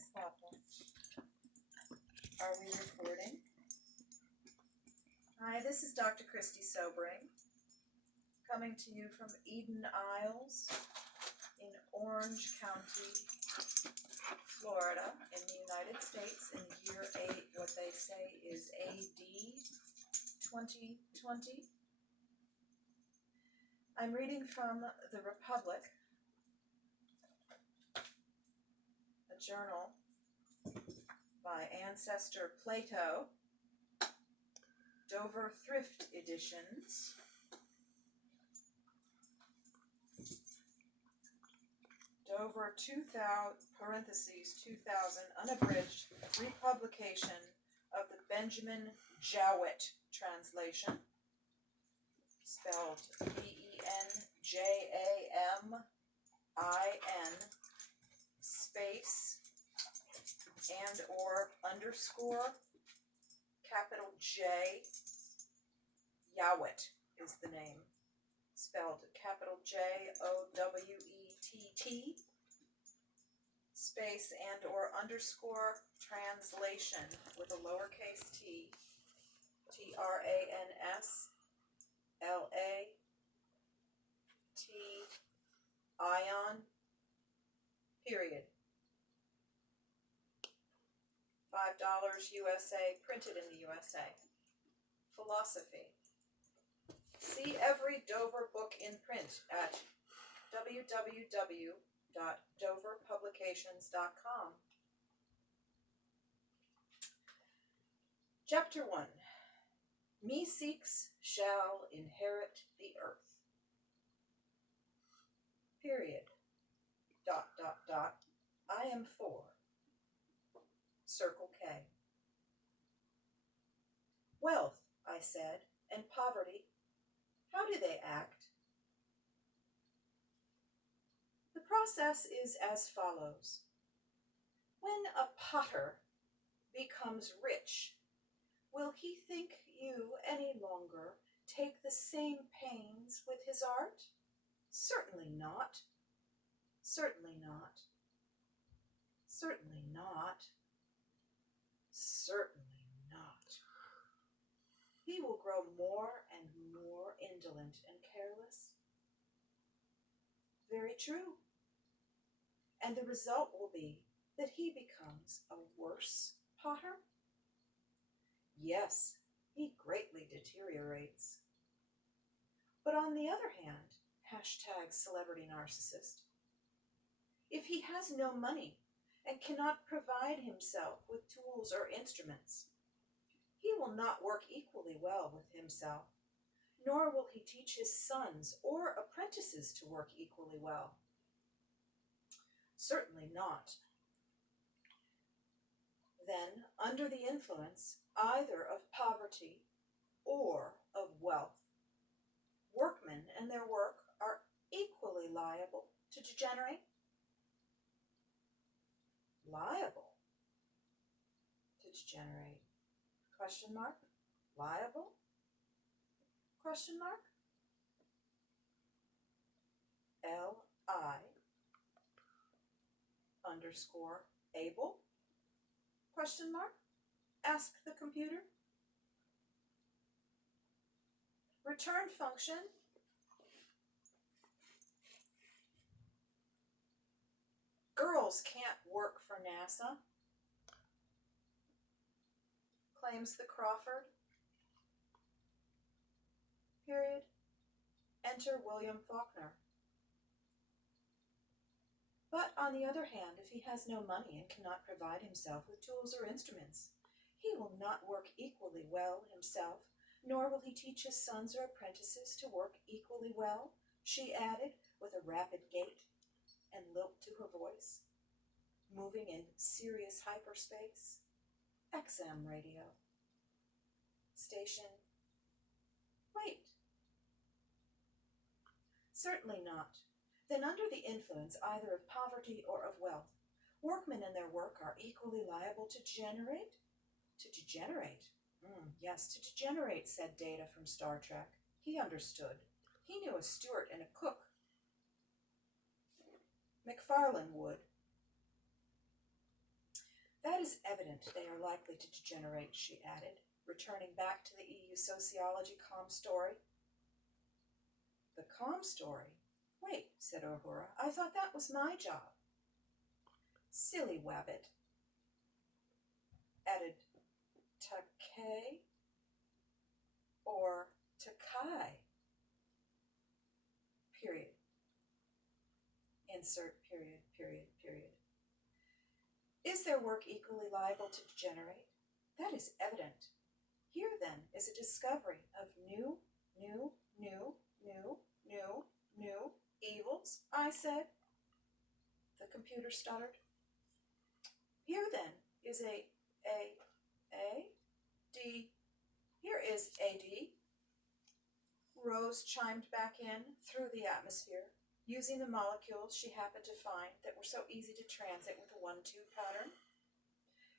Miss Papa. Are we recording? Hi, this is Dr. Christy Sobering, coming to you from Eden Isles in Orange County, Florida, in the United States, in year 8, what they say is AD 2020. I'm reading from The Republic, a journal by Ancestor Plato, Dover Thrift Editions. Dover 2000, parentheses, 2000, unabridged republication of the Benjamin Jowett translation, spelled BENJAMIN, space, and or underscore, capital J, Jowett is the name, spelled capital JOWETT, space and or underscore translation with a lowercase t, TRANSLAT, period. $5 USA, printed in the USA. Philosophy. See every Dover book in print at www.doverpublications.com. Chapter 1. Meeseeks shall inherit the earth. Period. ... I am for. Circle K. Wealth, I said, and poverty, how do they act? The process is as follows. When a potter becomes rich, will he think you any longer take the same pains with his art? Certainly not. Certainly not. Certainly not. Certainly not. He will grow more and more indolent and careless. Very true. And the result will be that he becomes a worse potter? Yes, he greatly deteriorates. But on the other hand, #celebrity narcissist, if he has no money and cannot provide himself with tools or instruments, he will not work equally well with himself, nor will he teach his sons or apprentices to work equally well. Certainly not. Then, under the influence either of poverty or of wealth, workmen and their work are equally liable to degenerate. Liable to degenerate? Question mark? Liable? Question mark? LI_able? Question mark? Ask the computer. Return function. Girls can't work for NASA, claims the Crawford. Period. Enter William Faulkner. But on the other hand, if he has no money and cannot provide himself with tools or instruments, he will not work equally well himself, nor will he teach his sons or apprentices to work equally well, she added with a rapid gait and lilt to her voice, moving in serious hyperspace. XM radio. Station. Wait. Certainly not. Then under the influence either of poverty or of wealth, workmen and their work are equally liable to degenerate? To degenerate? Yes, to degenerate, said Data from Star Trek. He understood. He knew a steward and a cook. McFarlane would. That is evident they are likely to degenerate, she added, returning back to the EU sociology calm story. The calm story? Wait, said Uhura, I thought that was my job. Silly wabbit, added Takei or Takai. Period. Insert period, period, period. Is their work equally liable to degenerate? That is evident. Here, then, is a discovery of new evils, I said. The computer stuttered. Here, then, is here is AD. Rose chimed back in through the atmosphere, using the molecules she happened to find that were so easy to transit with a 1-2 pattern.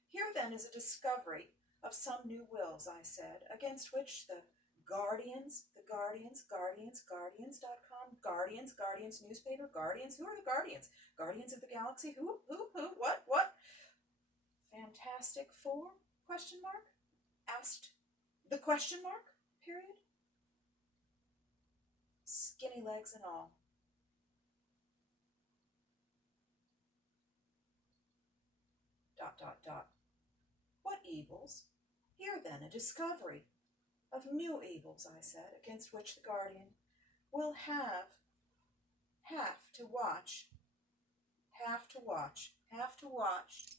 Here, then, is a discovery of some new wills, I said, against which the Guardians, Guardians.com, Guardians newspaper, Guardians, who are the Guardians? Guardians of the Galaxy, who, what? Fantastic Four, question mark? Asked the question mark, period. Skinny legs and all. What evils? Here, then, a discovery of new evils, I said, against which the Guardian will have to watch,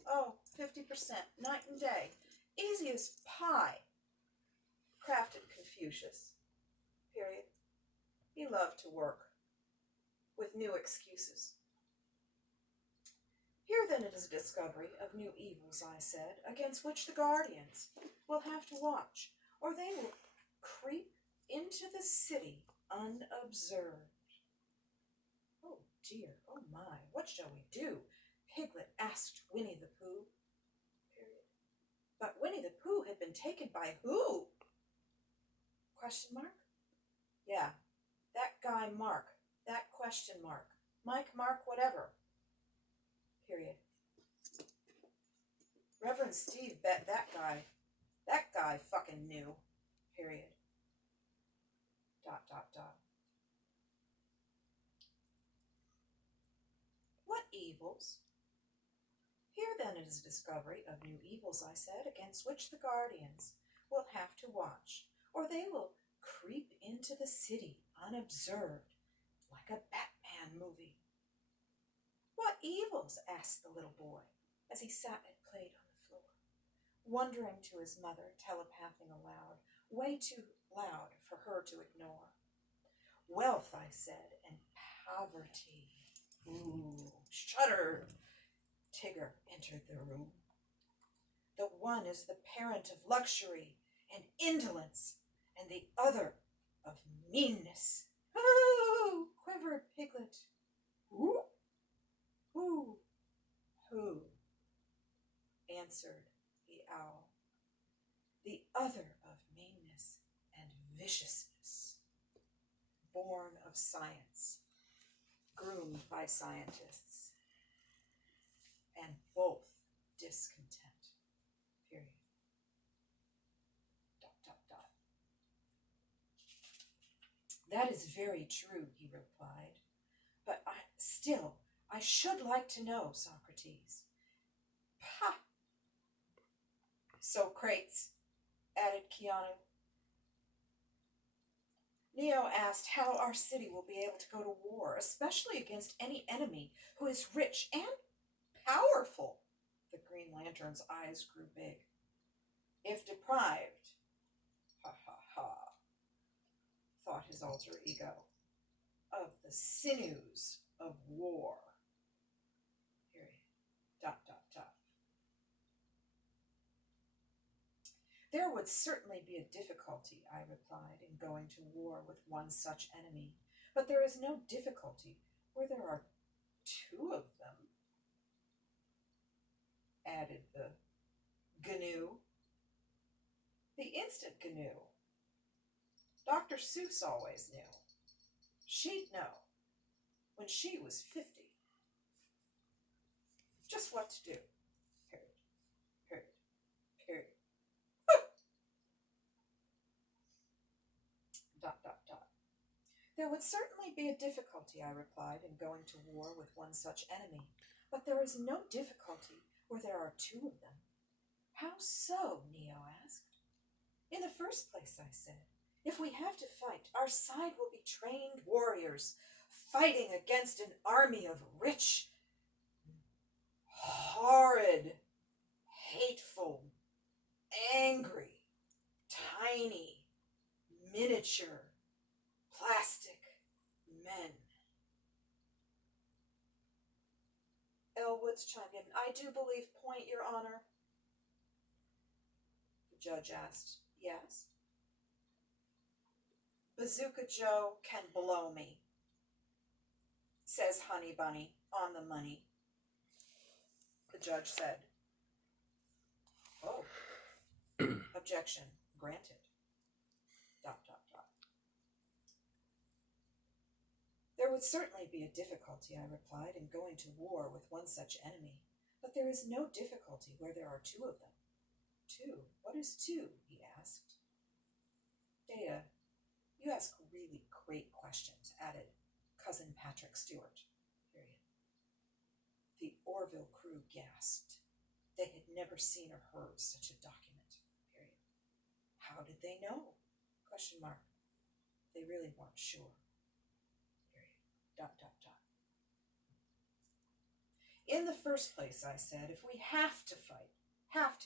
oh, 50%, night and day, easy as pie, crafted Confucius, period. He loved to work with new excuses. Here, then, it is a discovery of new evils, I said, against which the Guardians will have to watch, or they will creep into the city unobserved. Oh, dear, oh my, what shall we do? Piglet asked Winnie the Pooh. Period. But Winnie the Pooh had been taken by who? Question mark? Yeah, that guy Mark, that question mark. Mike, Mark, whatever. Period. Reverend Steve bet that guy fucking knew. Period. ... What evils? Here, then, it is a discovery of new evils, I said, against which the Guardians will have to watch, or they will creep into the city unobserved, like a Batman movie. What evils? Asked the little boy, as he sat and played on the floor, wondering to his mother, telepathing aloud, way too loud for her to ignore. Wealth, I said, and poverty. Ooh, shudder. Tigger entered the room. The one is the parent of luxury and indolence, and the other of meanness. Ooh, quivered Piglet. Ooh. Who? Who? Answered the owl. The other of meanness and viciousness, born of science, groomed by scientists, and both discontent. Period. ... That is very true, he replied. But I should like to know, Socrates. Pah! Socrates, added Keanu. Neo asked how our city will be able to go to war, especially against any enemy who is rich and powerful. The Green Lantern's eyes grew big. If deprived, thought his alter ego, of the sinews of war. Period. ... There would certainly be a difficulty, I replied, in going to war with one such enemy, but there is no difficulty where there are two of them, added the GNU. The instant GNU. Dr. Seuss always knew. She'd know when she was 50 just what to do. Period. Dot, dot, dot. There would certainly be a difficulty, I replied, in going to war with one such enemy, but there is no difficulty where there are two of them. How so? Neo asked. In the first place, I said, if we have to fight, our side will be trained warriors, fighting against an army of rich, horrid, hateful, angry, tiny, miniature, plastic men. Elwoods chimed in. I do believe point, Your Honor. The judge asked. Yes? Bazooka Joe can blow me, says Honey Bunny on the money. The judge said. Oh. Objection granted. Dot, dot, dot. There would certainly be a difficulty, I replied, in going to war with one such enemy, but there is no difficulty where there are two of them. Two? What is two? He asked. Data, you ask really great questions, added Cousin Patrick Stewart. Period. The Orville crew gasped. They had never seen or heard such a document. Period. How did they know? Question mark. They really weren't sure. Period. Dot, dot, dot. In the first place, I said, if we have to fight, have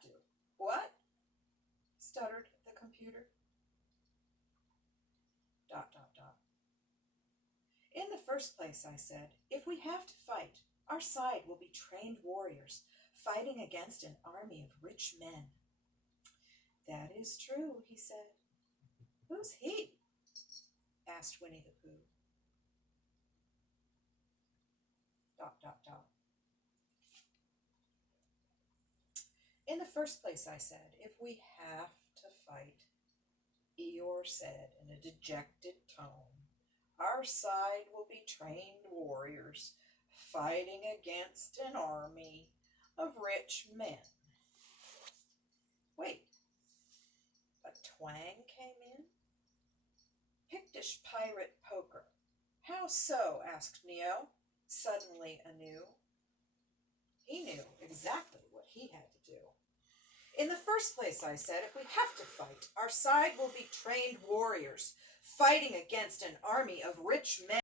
to. What? Stuttered the computer. Dot, dot, dot. In the first place, I said, if we have to fight, our side will be trained warriors, fighting against an army of rich men. That is true, he said. Who's he? Asked Winnie the Pooh. Dot, dot, dot. In the first place, I said, if we have to fight, Eeyore said in a dejected tone, our side will be trained warriors, fighting against an army of rich men. Wait, a twang came in? Pictish pirate poker. How so? Asked Neo, suddenly anew. He knew exactly what he had to do. In the first place, I said, if we have to fight, our side will be trained warriors, fighting against an army of rich men.